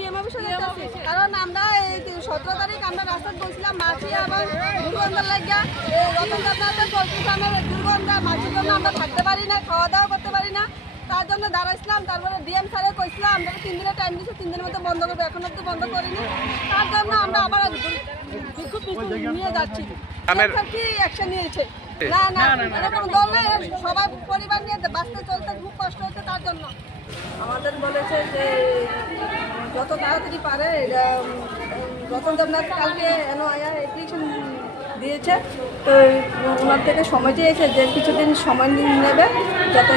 DM অফিসে যেতেছি, কারণ আমরা এই 17 তারিখ আমরা রাস্তায় বলছিলাম মাছি এবং দুর্গন্ধের লাগিয়া রতন দেবনাথের পোলট্রি ফার্মের দুর্গন্ধ মাছির জন্য আমরা থাকতে পারি না, খাওয়া দাওয়া করতে পারি না। তার জন্য দাঁড়াইছিলাম। তারপরে ডিএম স্যারে কইছিলাম আমরা 3 দিনের টাইম দিচ্ছি, 3 দিনের মধ্যে বন্ধ করবো, এখন অব্দি বন্ধ করিনি। তার জন্য আমরা আবার বিক্ষোভ নিয়ে যাচ্ছি। কি অ্যাকশন নিয়েছে? না না, এরকম দল নেই, সবাই পরিবার নিয়ে বাঁচতে চলতে খুব কষ্ট হচ্ছে। তার জন্য আমাদের বলেছে যে যত তাড়াতাড়ি পারে রতন দেবনাথ কালকে এনওআইআর অ্যাপ্লিকেশন দিয়েছে, তো ওনার থেকে সময় চেয়েছে যে কিছুদিন সময় নেবে যাতে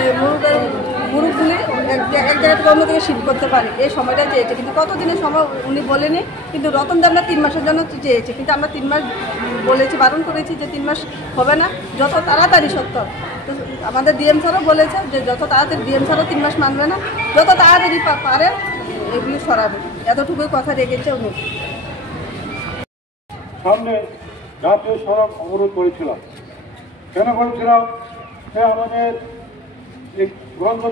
মুরুগুলি এক জায়গা থেকে অন্য থেকে শিফট করতে পারে, এই সময়টা চেয়েছে। কিন্তু কতদিনের সময় উনি বলেনি, কিন্তু রতন দেবনাথ 3 মাসের জন্য চেয়েছে, কিন্তু আমরা 3 মাস বলেছি, বারণ করেছি যে 3 মাস হবে না, যত তাড়াতাড়ি সত্য। তো আমাদের ডিএম স্যারও বলেছে যে যত তাড়াতাড়ি, ডিএম স্যারও 3 মাস মানবে না, যত তাড়াতাড়ি পারে এগুলি সরাবে, এতটুকুই কথা রেখেছে উনি। সামনে জাতীয় সড়ক অবরোধ করেছিলাম। কেন করেছিলাম? সে আমাদের এই গ্রন্থ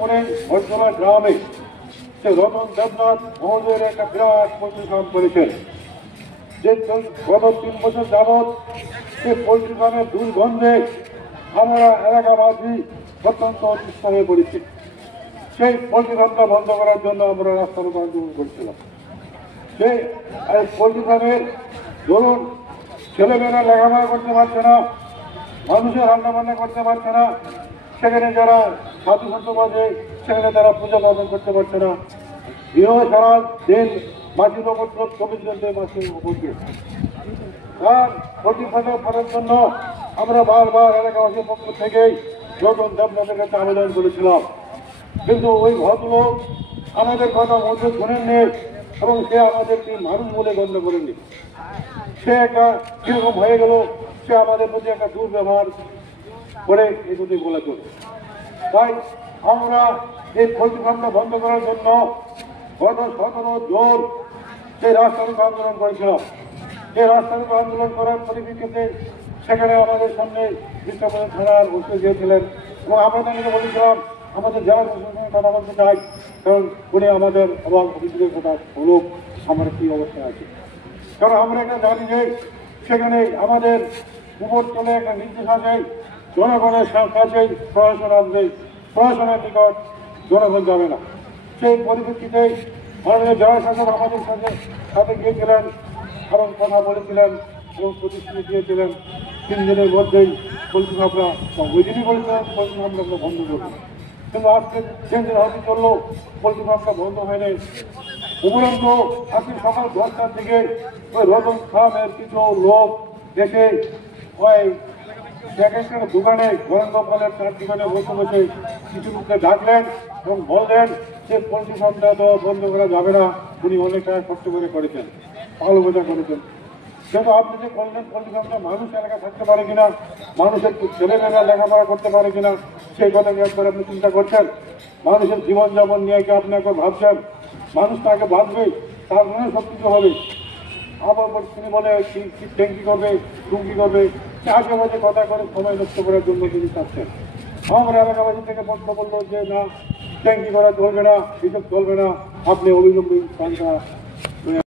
করে ভোজতলা গ্রামে সে রতন দেবনাথ মহোদয়ের একটা বিরাট পোলট্রি ফার্ম করেছেন, যে গত 3 বছর যাবৎ সে পোলট্রি ফার্মের দুর্গন্ধে আমরা এলাকাবাসী অত্যন্ত অতিষ্ঠ হয়ে পড়েছি। সেই পোলট্রি ফার্মটা বন্ধ করার জন্য আমরা রাস্তার উপর আন্দোলন করছিলাম। সেই পোলট্রি ফার্মের ধরুন ছেলেমেয়েরা লেখাপড়া করতে পারছে না, মানুষের রান্নাবান্না করতে পারছে না, সেখানে যারা সাধু সন্ত বাজে সেখানে তারা পূজা পালন করতে পারছে না, গৃহ সারা দিন মাটির ওপর 24 ঘন্টায় মাটির উপরকে তার প্রতিফলন করার জন্য আমরা বারবার এলাকাবাসীর পক্ষ থেকেই রতন দেবনাথের কাছে আবেদন করেছিলাম। কিন্তু ওই ভদ্রলোক আমাদের কথা মধ্যে শোনেননি এবং সে আমাদেরকে মানুষ বলে গণ্য করেনি। সে একটা কিরকম হয়ে গেল, সে আমাদের প্রতি একটা দুর্ব্যবহার করে এই প্রতি বলে চলে। তাই আমরা এই পোলট্রি ফার্মটা বন্ধ করার জন্য গত 17 জুন সেই রাস্তার আন্দোলন করেছিলাম। এই রাস্তার আন্দোলন করার পরিপ্রেক্ষিতে সেখানে আমাদের সামনে বিশ্বনাথ থানার বসে গিয়েছিলেন এবং আমরা তাদেরকে বলেছিলাম আমাদের জেলা প্রশাসনের কথা বলতে চাই, কারণ উনি আমাদের এবং অভিযোগের কথা বলুক আমার কী অবস্থা আছে। কারণ আমরা এটা জানি যে সেখানে আমাদের উপর চলে একটা নির্দেশ আছে, জনগণের কাছে প্রশাসন আসবে, প্রশাসনের নিকট জনগণ যাবে না। সেই পরিপ্রেক্ষিতে মাননীয় জেলা শাসক আমাদের সাথে গিয়েছিলেন এবং কথা বলেছিলেন এবং প্রতিশ্রুতি দিয়েছিলেন 3 দিনের মধ্যেই পোলট্রি ফার্মরা, ওই দিনই বলেছিলেন পোলট্রি ফার্মটা আমরা বন্ধ করবো। কিন্তু আজকে 3 দিন হতে চললো, পোলট্রি ফার্মটা বন্ধ হয়নি। উপরন্ত আজকে সকাল 10টার দিকে ওই রতন ফার্মের কিছু লোক এসে ওই একটা দোকানে গরমকালের 4 দোকানে বসে বসে কিছু লোককে ডাকলেন এবং বললেন যে পোলট্রি ফার্মটা তো বন্ধ করা যাবে না, উনি অনেক টাকা খরচ করে করেছেন, ভালো বোঝা করেছেন। কিন্তু আপনি যে বললেন পোলট্রি ফার্মটা মানুষ এলাকা থাকতে পারে কিনা, মানুষের ছেলেমেয়েরা লেখাপড়া করতে পারে কিনা, সেই কথা কি একবার আপনি চিন্তা করছেন? মানুষের জীবনযাপন নিয়ে কি আপনি একবার ভাবছেন? মানুষ তাকে বাঁচবে, তার মনে সব কিছু হবে। আবার তিনি বলে ট্যাঙ্কি করবে, টুঙ্কি করবে, আগে বাজে কথা করে সময় নষ্ট করার জন্য তিনি চাচ্ছেন। আমরা এলাকাবাসী থেকে বন্ধ বললো যে না, ট্যাঙ্কি করা চলবে না, এসব চলবে না, আপনি অবিলম্বে